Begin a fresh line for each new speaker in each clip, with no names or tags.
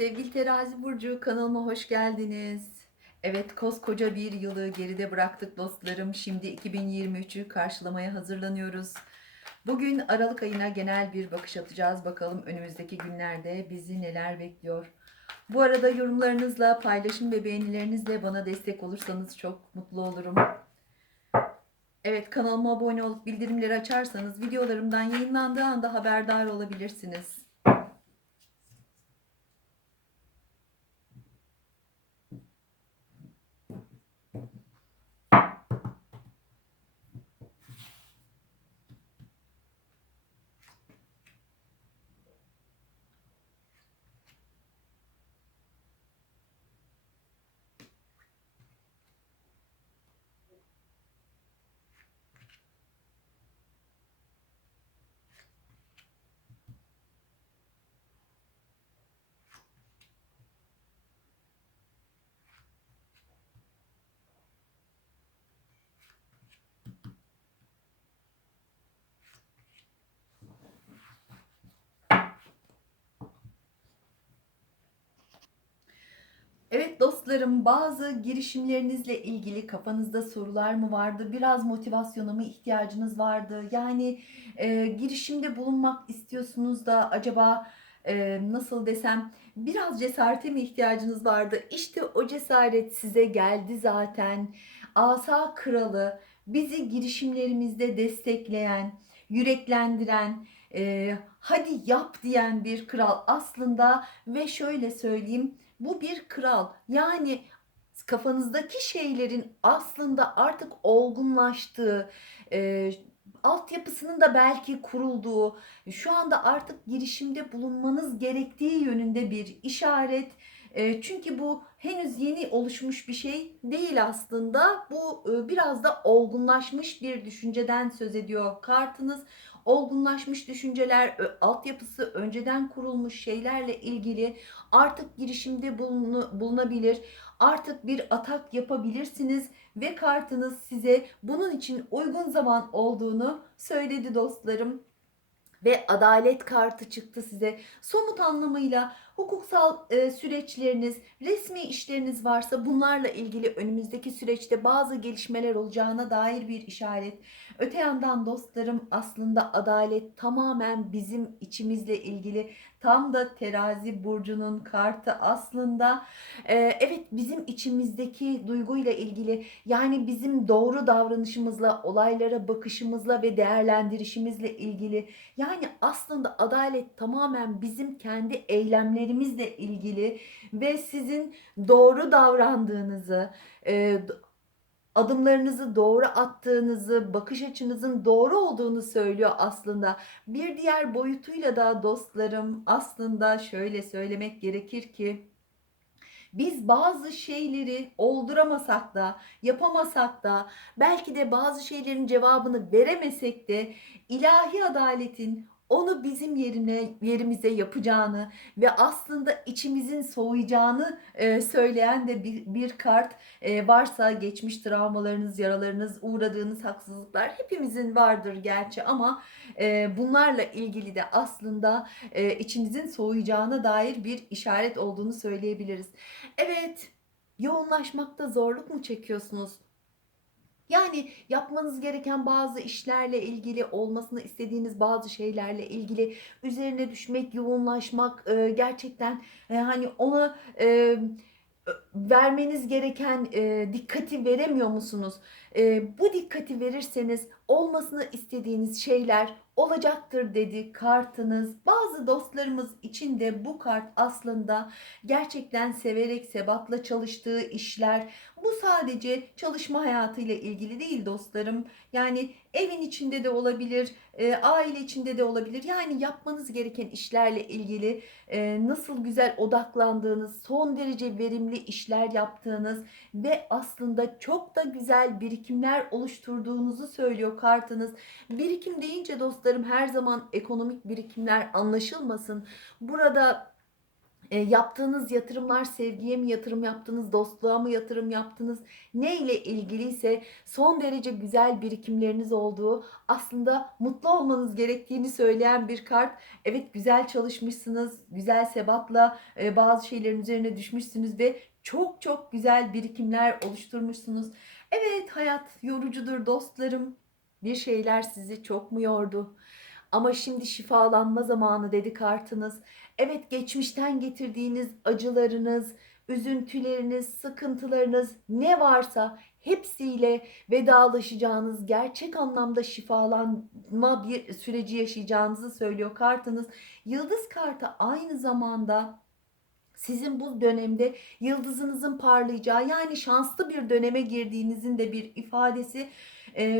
Sevgili Terazi Burcu kanalıma hoş geldiniz. Evet koskoca bir yılı geride bıraktık dostlarım. Şimdi 2023'ü karşılamaya hazırlanıyoruz. Bugün Aralık ayına genel bir bakış atacağız. Bakalım önümüzdeki günlerde bizi neler bekliyor. Bu arada yorumlarınızla, paylaşım ve beğenilerinizle bana destek olursanız çok mutlu olurum. Evet kanalıma abone olup bildirimleri açarsanız videolarımdan yayınlandığı anda haberdar olabilirsiniz. Evet dostlarım bazı girişimlerinizle ilgili kafanızda sorular mı vardı? Biraz motivasyona mı ihtiyacınız vardı? Yani e, girişimde bulunmak istiyorsunuz da acaba e, nasıl desem biraz cesarete mi ihtiyacınız vardı? İşte o cesaret size geldi zaten. Asa kralı bizi girişimlerimizde destekleyen, yüreklendiren, e, hadi yap diyen bir kral aslında ve şöyle söyleyeyim bu bir kral. Yani kafanızdaki şeylerin aslında artık olgunlaştığı, e, altyapısının da belki kurulduğu, şu anda artık girişimde bulunmanız gerektiği yönünde bir işaret. E, çünkü bu henüz yeni oluşmuş bir şey değil aslında. Bu e, biraz da olgunlaşmış bir düşünceden söz ediyor kartınız olgunlaşmış düşünceler, altyapısı önceden kurulmuş şeylerle ilgili artık girişimde bulunabilir. Artık bir atak yapabilirsiniz ve kartınız size bunun için uygun zaman olduğunu söyledi dostlarım ve adalet kartı çıktı size. Somut anlamıyla hukuksal e, süreçleriniz, resmi işleriniz varsa bunlarla ilgili önümüzdeki süreçte bazı gelişmeler olacağına dair bir işaret. Öte yandan dostlarım aslında adalet tamamen bizim içimizle ilgili. Tam da terazi burcunun kartı aslında e, evet bizim içimizdeki duyguyla ilgili yani bizim doğru davranışımızla, olaylara bakışımızla ve değerlendirişimizle ilgili. Yani aslında adalet tamamen bizim kendi eylemlerimizle ilgili ve sizin doğru davrandığınızı, e, adımlarınızı doğru attığınızı, bakış açınızın doğru olduğunu söylüyor aslında. Bir diğer boyutuyla da dostlarım aslında şöyle söylemek gerekir ki biz bazı şeyleri olduramasak da, yapamasak da, belki de bazı şeylerin cevabını veremesek de ilahi adaletin onu bizim yerine yerimize yapacağını ve aslında içimizin soğuyacağını e, söyleyen de bir, bir kart e, varsa geçmiş travmalarınız, yaralarınız, uğradığınız haksızlıklar hepimizin vardır gerçi ama e, bunlarla ilgili de aslında e, içinizin soğuyacağına dair bir işaret olduğunu söyleyebiliriz. Evet, yoğunlaşmakta zorluk mu çekiyorsunuz? Yani yapmanız gereken bazı işlerle ilgili, olmasını istediğiniz bazı şeylerle ilgili üzerine düşmek, yoğunlaşmak e, gerçekten e, hani ona e, vermeniz gereken e, dikkati veremiyor musunuz? E, bu dikkati verirseniz olmasını istediğiniz şeyler olacaktır dedi kartınız. Bazı dostlarımız için de bu kart aslında gerçekten severek sebatla çalıştığı işler. Bu sadece çalışma hayatıyla ilgili değil dostlarım. Yani evin içinde de olabilir, e, aile içinde de olabilir. Yani yapmanız gereken işlerle ilgili e, nasıl güzel odaklandığınız, son derece verimli işler yaptığınız ve aslında çok da güzel birikimler oluşturduğunuzu söylüyor kartınız. Birikim deyince dostlarım her zaman ekonomik birikimler anlaşılmasın. Burada Eee, yaptığınız yatırımlar sevgiye mi yatırım yaptınız, dostluğa mı yatırım yaptınız? Ne ile ilgiliyse son derece güzel birikimleriniz olduğu, aslında mutlu olmanız gerektiğini söyleyen bir kart. Evet, güzel çalışmışsınız, güzel sebatla, eee, bazı şeylerin üzerine düşmüşsünüz ve çok çok güzel birikimler oluşturmuşsunuz. Evet, hayat yorucudur dostlarım. Bir şeyler sizi çok mu yordu? Ama şimdi şifalanma zamanı dedi kartınız. Evet, geçmişten getirdiğiniz acılarınız, üzüntüleriniz, sıkıntılarınız ne varsa hepsiyle vedalaşacağınız, gerçek anlamda şifalanma bir süreci yaşayacağınızı söylüyor kartınız. Yıldız kartı aynı zamanda sizin bu dönemde yıldızınızın parlayacağı yani şanslı bir döneme girdiğinizin de bir ifadesi.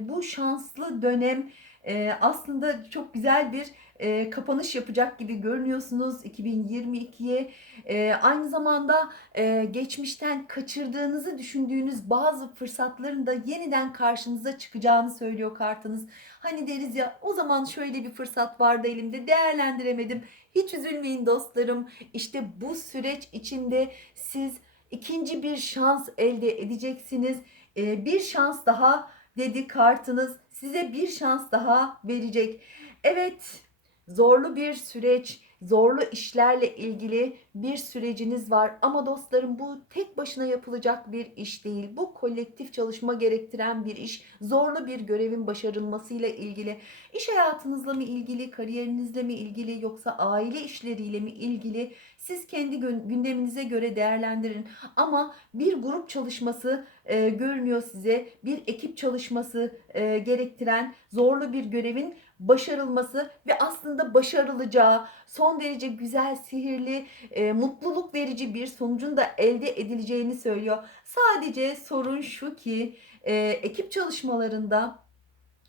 Bu şanslı dönem eee, aslında çok güzel bir eee, kapanış yapacak gibi görünüyorsunuz 2022'ye. Eee, aynı zamanda eee, geçmişten kaçırdığınızı düşündüğünüz bazı fırsatların da yeniden karşınıza çıkacağını söylüyor kartınız. Hani deriz ya o zaman şöyle bir fırsat vardı elimde değerlendiremedim. Hiç üzülmeyin dostlarım. İşte bu süreç içinde siz ikinci bir şans elde edeceksiniz. Eee, bir şans daha dedi kartınız. Size bir şans daha verecek. Evet, zorlu bir süreç, zorlu işlerle ilgili bir süreciniz var. Ama dostlarım bu tek başına yapılacak bir iş değil. Bu kolektif çalışma gerektiren bir iş. Zorlu bir görevin başarılmasıyla ilgili. İş hayatınızla mı ilgili, kariyerinizle mi ilgili yoksa aile işleriyle mi ilgili? Siz kendi gün- gündeminize göre değerlendirin. Ama bir grup çalışması e, görünüyor size. Bir ekip çalışması e, gerektiren zorlu bir görevin başarılması ve aslında başarılacağı son derece güzel, sihirli, e, mutluluk verici bir sonucun da elde edileceğini söylüyor. Sadece sorun şu ki e, ekip çalışmalarında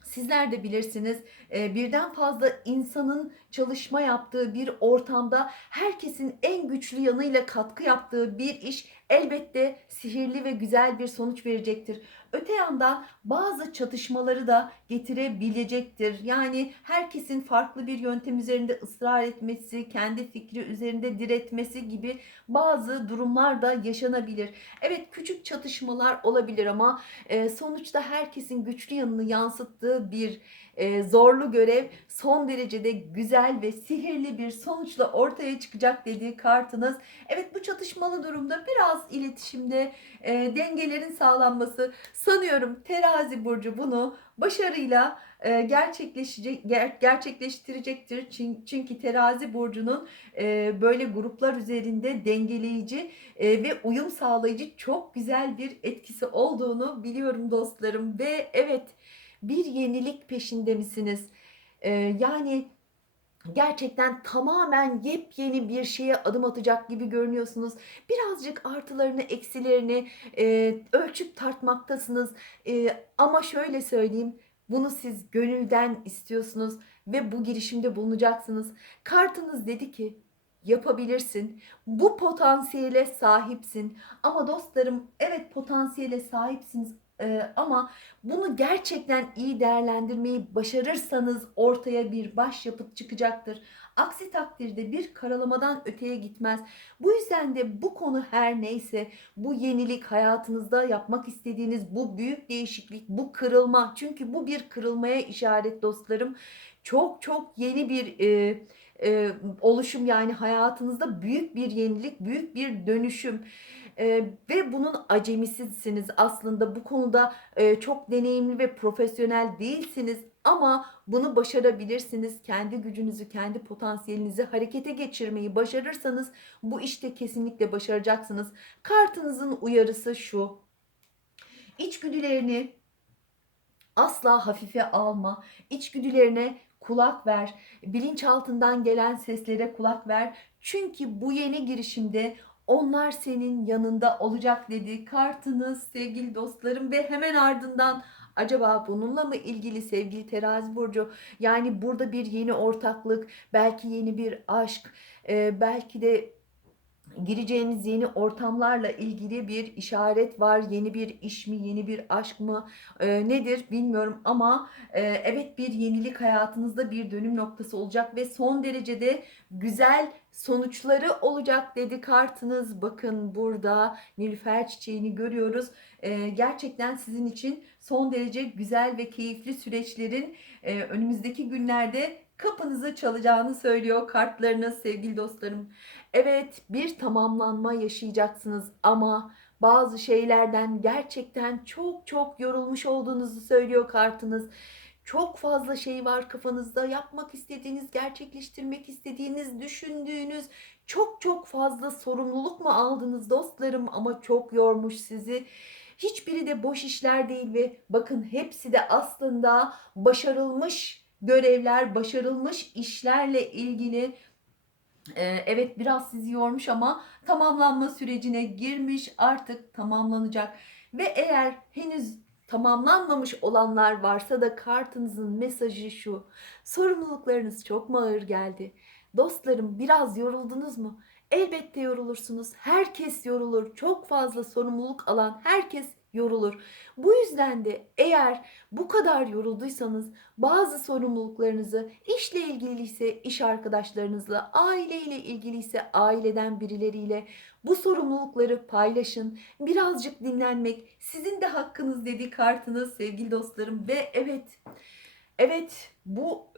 Sizler de bilirsiniz e, birden fazla insanın çalışma yaptığı bir ortamda herkesin en güçlü yanıyla katkı yaptığı bir iş elbette sihirli ve güzel bir sonuç verecektir. Öte yandan bazı çatışmaları da getirebilecektir. Yani herkesin farklı bir yöntem üzerinde ısrar etmesi, kendi fikri üzerinde diretmesi gibi bazı durumlar da yaşanabilir. Evet küçük çatışmalar olabilir ama e, sonuçta herkesin güçlü yanını yansıttığı bir e, zorlu görev son derecede güzel ve sihirli bir sonuçla ortaya çıkacak dediği kartınız. Evet bu çatışmalı durumda biraz iletişimde e, dengelerin sağlanması sanıyorum terazi burcu bunu başarıyla e, gerçekleşecek ger- gerçekleştirecektir. Çünkü terazi burcunun e, böyle gruplar üzerinde dengeleyici e, ve uyum sağlayıcı çok güzel bir etkisi olduğunu biliyorum dostlarım ve evet bir yenilik peşinde misiniz? E, yani gerçekten tamamen yepyeni bir şeye adım atacak gibi görünüyorsunuz. Birazcık artılarını, eksilerini e, ölçüp tartmaktasınız. E, ama şöyle söyleyeyim, bunu siz gönülden istiyorsunuz ve bu girişimde bulunacaksınız. Kartınız dedi ki yapabilirsin. Bu potansiyele sahipsin. Ama dostlarım evet potansiyele sahipsiniz e, ama bunu gerçekten iyi değerlendirmeyi başarırsanız ortaya bir başyapıt çıkacaktır. Aksi takdirde bir karalamadan öteye gitmez. Bu yüzden de bu konu her neyse bu yenilik hayatınızda yapmak istediğiniz bu büyük değişiklik, bu kırılma çünkü bu bir kırılmaya işaret dostlarım. Çok çok yeni bir e, e, oluşum yani hayatınızda büyük bir yenilik, büyük bir dönüşüm. Eee, ve bunun acemisisiniz aslında bu konuda eee, çok deneyimli ve profesyonel değilsiniz ama bunu başarabilirsiniz. Kendi gücünüzü, kendi potansiyelinizi harekete geçirmeyi başarırsanız bu işte kesinlikle başaracaksınız. Kartınızın uyarısı şu. İçgüdülerini asla hafife alma. İçgüdülerine kulak ver. Bilinçaltından gelen seslere kulak ver. Çünkü bu yeni girişimde onlar senin yanında olacak dedi. Kartınız sevgili dostlarım ve hemen ardından acaba bununla mı ilgili sevgili terazi burcu? Yani burada bir yeni ortaklık belki yeni bir aşk belki de gireceğiniz yeni ortamlarla ilgili bir işaret var. Yeni bir iş mi, yeni bir aşk mı e, nedir bilmiyorum ama e, evet bir yenilik hayatınızda bir dönüm noktası olacak ve son derecede güzel sonuçları olacak dedi kartınız. Bakın burada Nilüfer çiçeğini görüyoruz. E, gerçekten sizin için son derece güzel ve keyifli süreçlerin e, önümüzdeki günlerde kapınızı çalacağını söylüyor kartlarınız sevgili dostlarım. Evet, bir tamamlanma yaşayacaksınız ama bazı şeylerden gerçekten çok çok yorulmuş olduğunuzu söylüyor kartınız. Çok fazla şey var kafanızda yapmak istediğiniz, gerçekleştirmek istediğiniz, düşündüğünüz çok çok fazla sorumluluk mu aldınız dostlarım ama çok yormuş sizi. Hiçbiri de boş işler değil ve bakın hepsi de aslında başarılmış görevler, başarılmış işlerle ilgili ee, evet biraz sizi yormuş ama tamamlanma sürecine girmiş artık tamamlanacak. Ve eğer henüz tamamlanmamış olanlar varsa da kartınızın mesajı şu. Sorumluluklarınız çok mu ağır geldi? Dostlarım biraz yoruldunuz mu? Elbette yorulursunuz. Herkes yorulur. Çok fazla sorumluluk alan herkes yorulur. Bu yüzden de eğer bu kadar yorulduysanız bazı sorumluluklarınızı işle ilgiliyse iş arkadaşlarınızla, aileyle ilgiliyse aileden birileriyle bu sorumlulukları paylaşın. Birazcık dinlenmek sizin de hakkınız dedi kartınız sevgili dostlarım ve evet evet bu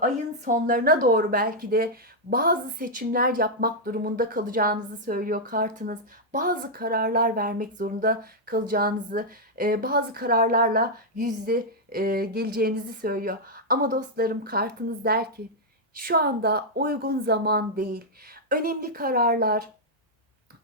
ayın sonlarına doğru belki de bazı seçimler yapmak durumunda kalacağınızı söylüyor kartınız. Bazı kararlar vermek zorunda kalacağınızı, e, bazı kararlarla yüzde e, geleceğinizi söylüyor. Ama dostlarım kartınız der ki şu anda uygun zaman değil. Önemli kararlar,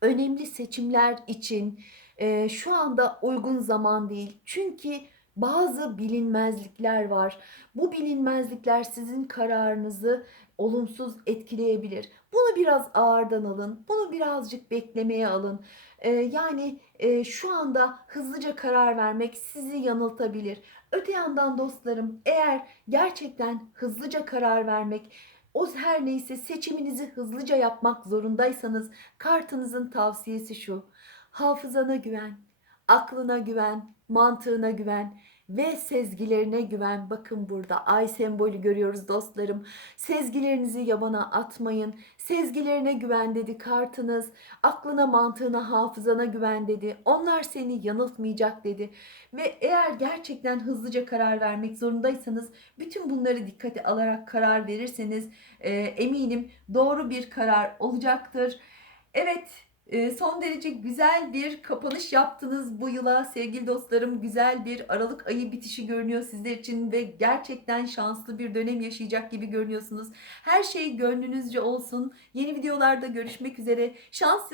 önemli seçimler için e, şu anda uygun zaman değil. Çünkü bazı bilinmezlikler var. Bu bilinmezlikler sizin kararınızı olumsuz etkileyebilir. Bunu biraz ağırdan alın. Bunu birazcık beklemeye alın. Ee, yani e, şu anda hızlıca karar vermek sizi yanıltabilir. Öte yandan dostlarım eğer gerçekten hızlıca karar vermek o her neyse seçiminizi hızlıca yapmak zorundaysanız kartınızın tavsiyesi şu. Hafızana güven, aklına güven, mantığına güven ve sezgilerine güven. Bakın burada ay sembolü görüyoruz dostlarım. Sezgilerinizi yabana atmayın. Sezgilerine güven dedi kartınız. Aklına, mantığına, hafızana güven dedi. Onlar seni yanıltmayacak dedi. Ve eğer gerçekten hızlıca karar vermek zorundaysanız bütün bunları dikkate alarak karar verirseniz e, eminim doğru bir karar olacaktır. Evet son derece güzel bir kapanış yaptınız bu yıla sevgili dostlarım. Güzel bir Aralık ayı bitişi görünüyor sizler için ve gerçekten şanslı bir dönem yaşayacak gibi görünüyorsunuz. Her şey gönlünüzce olsun. Yeni videolarda görüşmek üzere. Şans